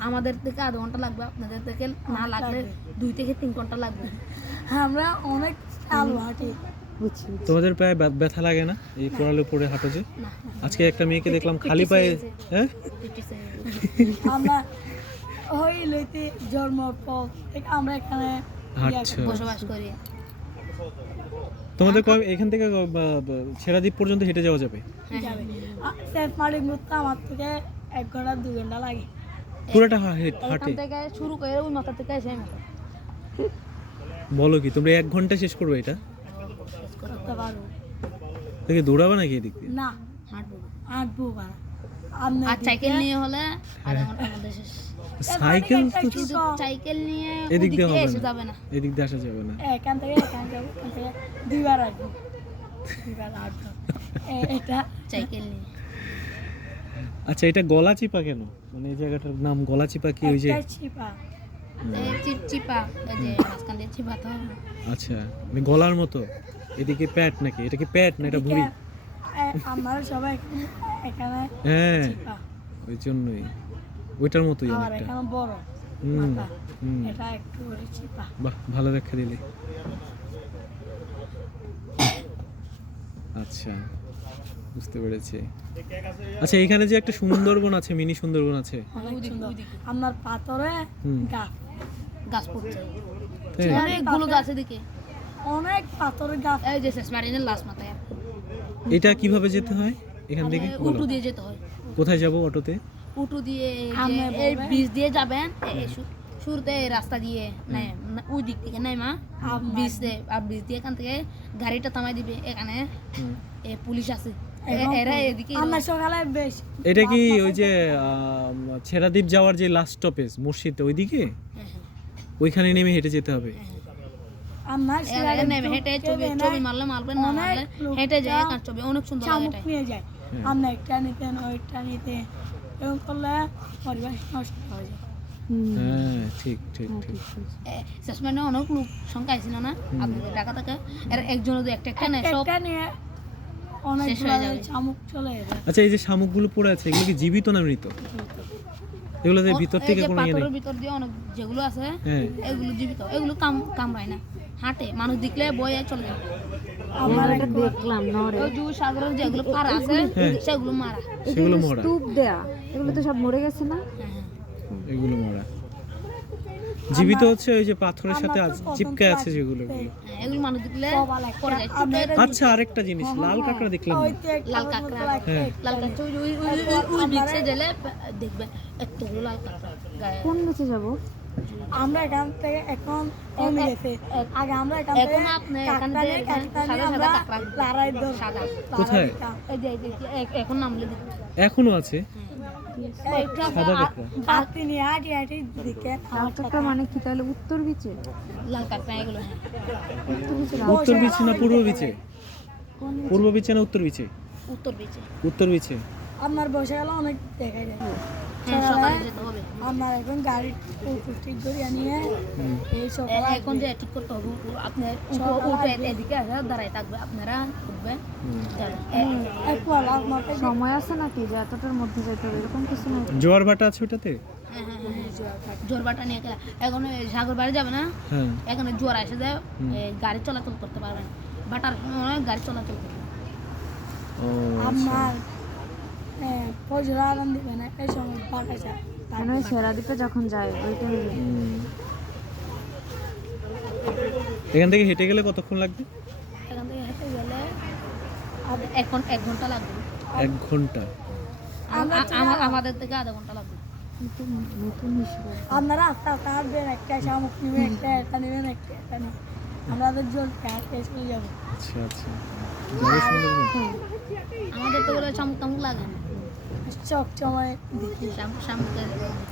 আমাদের থেকে আধা ঘণ্টা লাগবে আপনাদের থেকে না লাগলে দুই থেকে তিন ঘণ্টা লাগবে। আমরা অনেক হাঁটি তোমাদের প্রায় ব্যথা লাগে না এই কোরালের উপরে হাঁটো যে আজকে একটা মেয়েকে দেখলাম খালি পায়ে হ্যাঁ? আমরা ওই লইতে জন্ম পর আমরা এখানে বসবাস করি। তোমাদের কয়- এখান থেকে ছেড়াদ্বীপ পর্যন্ত হেঁটে যাওয়া যাবে? যাবে। সেফ মার্টিং ঘুরতে আমার থেকে এক ঘণ্টা দু ঘণ্টা লাগে। পুরোটা হাঁটে থেকে শুরু করে ওই মাথা থেকে এসে মাথা বলো কি তোমরা এক ঘণ্টা শেষ করবে এটা? করতে পারব। দেখি দৌড়াবে নাকি এদিক দিয়ে? না হাঁটবো। হাঁটবো আর সাইকেল নিয়ে হলে আধা ঘণ্টার মধ্যে শেষ। সাইকেল তো সাইকেল নিয়ে এদিক দিয়ে হবে যাবে না। এদিক দিয়ে আসা যাবে না। এখান থেকে এখান যাব এখান থেকে। দুইবার আসব। দুইবার আসব। এটা সাইকেল নিয়ে। আচ্ছা এটা গলা চিপা কেন? মানে এই জায়গাটার নাম গলা চিপা কি ওই যে এই চিপা যে মাঝখান দিয়ে চিপাতে হবে আচ্ছা মানে গলার মতো। এদিকে প্যাট নাকি? এটা কি প্যাট না এটা ভুড়ি? আমরা সবাই এখানে- এখানে হ্যাঁ ওই জন্যই। ওইটার মতোই আর অনেকটা। এখানে বড় এটা একটু বাহ ভালো দেখা দিলে। আচ্ছা বুঝতে পেরেছি। আচ্ছা এখানে যে একটা সুন্দরবন আছে মিনি সুন্দরবন আছে। আপনার পাথরে। গাছ গাছ পড়ছে? অনেকগুলো গাছ এদিকে। অনেক পাথরের গাছ এই যে শেষ মারিনের লাশ মাথায় এটা কীভাবে যেতে হয়? এখান থেকে? আরে, উটু দিয়ে যেতে হয়। কোথায় যাব অটোতে? উটু দিয়ে এই? বীজ দিয়ে যাবেন শুরুতে রাস্তা দিয়ে নাই ওই দিক থেকে নাই মা। বীজ দিয়ে আর বীজ দিয়ে এখান থেকে গাড়িটা থামাই দিবে এখানে। এ পুলিশ আছে। এ- এবং এরা এদিকে আমরা সকালে বেশ এটা কি ওই যে ছেড়াদ্বীপ যাওয়ার যে লাস্ট স্টপেজ মসজিদ ওইদিকে? হ্যাঁ, হ্যাঁ, ওইখানে নেমে হেঁটে যেতে হবে। আমরা এ- নেমে হেঁটে ছবি ঢুকতে ছবি মারলে মারবেন না অনেক মারলে হেঁটে যায় কার ছবি অনেক সুন্দর লাগে চামুক এটাই। নিয়ে যায়। হ্যাঁ। আমরা একটা নিতেন ওইটা নিতে এরকম করলে পরিবেশ নষ্ট হয়ে যায়। হ্যাঁ ঠিক ঠিক ঠিক। অনেক লোক সংখ্যা আইছিল না আপনাদের ঢাকা থেকে এর একজন একটা একটা নেয় সব অনেক শেষ যাবে। চামুক চলে আচ্ছা এই যে শামুকগুলো পড়ে আছে এগুলো কি জীবিত না মৃত? এগুলো যে ভিতর থেকে কোনো ইয়ে নেই? ভিতর দিয়ে অনেক যেগুলো আছে হ্যাঁ। এগুলো জীবিত এগুলো কাম কামড়ায় না। হাঁটে মানুষ দেখলে বয়ে চলে যায় আমার এটা দেখলাম নরে ওই জু সাগরের যেগুলো পাড়া আছে হ্যাঁ। সেগুলো মারা। সেগুলো মরা। স্তূপ দেয়া। এগুলো তো সব মরে গেছে না। এগুলো মরা। জীবিত হচ্ছে ওই যে পাথরের সাথে চিপকে আছে যেগুলো। হ্যাঁ, এগুলো মানুষ দেখলে আচ্ছা আরেকটা জিনিস লাল কাঁকড়া দেখলাম লাল কাঁকড়া। লাগছে, হ্যাঁ। একটা লাল কাঁকড়া। ওই ওই ওই ওই ওই গেলে দেখবেন এতগুলো লাল কাঁকড়া। কোন নিচে যাব? আমরা এখান থেকে এখন কমে গেছে। আগে আমরা এখান থেকে এখন আপনি এখান থেকে সাদা সাদা আমরা লড়াই সাদা। কোথায়? এই যে এখন নামলে এখনও আছে? মানে কি তাহলে উত্তর বিচে? হ্যাঁ। উত্তর বিচে না পূর্ব বিচে? পূর্ব বিচে না উত্তর বিচে? উত্তর বিচে। উত্তর বিচে। আপনার বসে গেলে অনেক দেখা যায়। হ্যাঁ হবে। আমার এখন গাড়ি ঠিক করে নিয়ে হুম। এই সকালে এখন যে ঠিক করতে হবে আপনার উঠে এদিকে আসে দাঁড়ায় থাকবে আপনারা উঠবেন। সময় আছে নাকি? যে এতটার মধ্যে যেতে হবে এরকম কিছু নাই জোয়ার ভাটা আছে ওটাতে? হ্যাঁ হ্যাঁ হ্যাঁ নিয়ে গেলে এখন সাগর বাড়ি যাবে না? হ্যাঁ। এখানে জোর এসে যায় গাড়ি চলাচল করতে পারবেন বাটার গাড়ি চলাচল করবে ও আচ্ছা। আমার সেরাদ্বীপে যখন যায় এখান থেকে হেঁটে গেলে কতক্ষণ লাগবে? এখান থেকে হেঁটে গেলে আধ- এক ঘণ্টা এক ঘণ্টা লাগবে। এক ঘণ্টা। আমার আমাদের থেকে আধা ঘণ্টা লাগবে। আপনারা আস্তে আস্তে একটা শামুক নেবেন একটা নেবেন একটা নেবেন। আমাদের জোর হাঁটতে চলে যাব। আচ্ছা আচ্ছা। আমাদের তো বলে শামুক টামুক লাগে না। দেখি।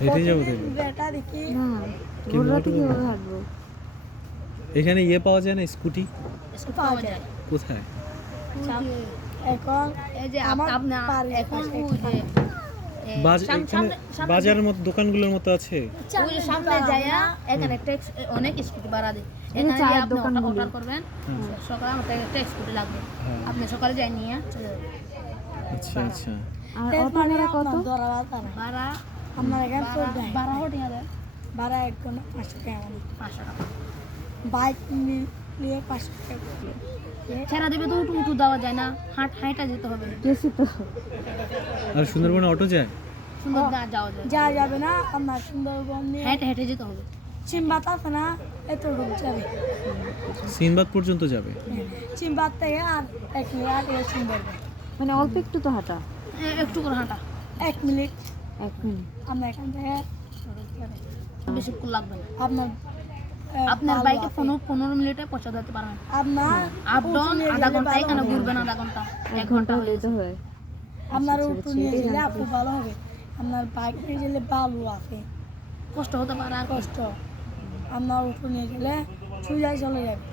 হেঁটে যাব বেটা দেখি। এখানে ইয়ে পাওয়া যায় না স্কুটি? পাওয়া যায়। কোথায়? এখন এই যে আপনার এখন সামনে- বাজারের মতো দোকানগুলোর মতো আছে? ওই যে সামনে যায়া এখানে অনেক স্কুটি ভাড়া দেয়। এখানে আপনি অর্ডার করবেন সকালে আমাকে একটা স্কুটি লাগবে। হ্যাঁ। আপনি সকালে যাই নিয়ে আচ্ছা আচ্ছা। আর অটো মানে ভাড়া কত? ভাড়া? এখানে ভাড়া এক ঘণ্টা পাঁচশো টাকা মানে। পাঁচশো টাকা। বাইক নিয়ে পাঁচশো টাকা করে। ছেড়া দেবে তো উঠু উঠু দেওয়া যায় না। হাঁট হাঁটা যেতে হবে। গেছি তো। আর সুন্দরবনে অটো যায়? সুন্দর না যাওয়া যায়। যাওয়া যাবে না আপনার সুন্দরবন নিয়ে হেঁটে হেঁটে যেতে হবে। চিম্বাত আছে না যাবে। পর্যন্ত যাবে? চিম্বাত থেকে আর এক মিনিট আগে সুন্দরবন মানে অল্প একটু তো হাঁটা। একটু করে হাঁটা। এক মিনিট। এক মিনিট। আমরা এখান থেকে বেশিক্ষণ লাগবে না। আপনার আপনার ভালো বাইকে পনেরো পনেরো মিনিটে পৌঁছা দিতে পারবেন আপনার আপ ডাউন আধা ঘণ্টা এখানে ঘুরবেন আধা ঘণ্টা এক ঘণ্টা হলেই তো হয়। আপনার উঠু নিয়ে গেলে জানতাম। আপু ভালো হবে। আপনার বাইক নিয়ে গেলে ভালো আছে। কষ্ট হতে পারে আর কষ্ট। আপনার উঠু নিয়ে গেলে সুজাই চলে যাবে।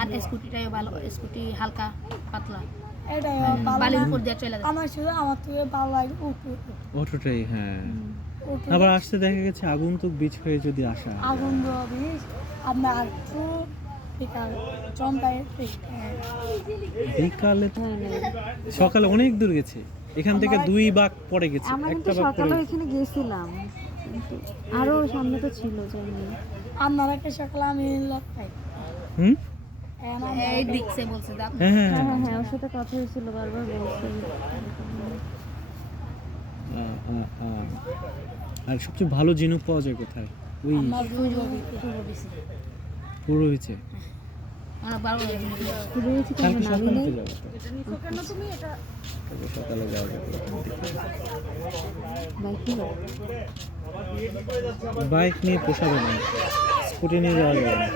আর স্কুটিটাই ভালো স্কুটি হালকা পাতলা। এটাই ভালো বালির উপর দিয়ে চলে যায় আমার শুধু আমার থেকে উঠু হ্যাঁ। আবার আসতে দেখা গেছে আগন্তুক বীজ হয়ে যদি আসা। আপনার একটু বিকাল তো- সকালে অনেক দূর গেছে। এখান থেকে দুই বাঘ পড়ে গেছে একটা বাঘ পড়ে সকালে এখানে গেছিলাম আরও সামনে তো ছিল যাইনি আপনারা কে সকালে আমি লোক পাই। হুম? এই দিকছে বলছে হ্যাঁ হ্যাঁ হ্যাঁ। হ্যাঁ হ্যাঁ হ্যাঁ ওর সাথে কথা হয়েছিল বারবার বলছে। আর সবচেয়ে ভালো ঝিনুক পাওয়া যায় কোথায়? ওই পুরো হয়েছে সকালে যাওয়া যাবে। বাইক নিয়ে পোষাবে না। স্কুটি নিয়ে যাওয়া যাবে না।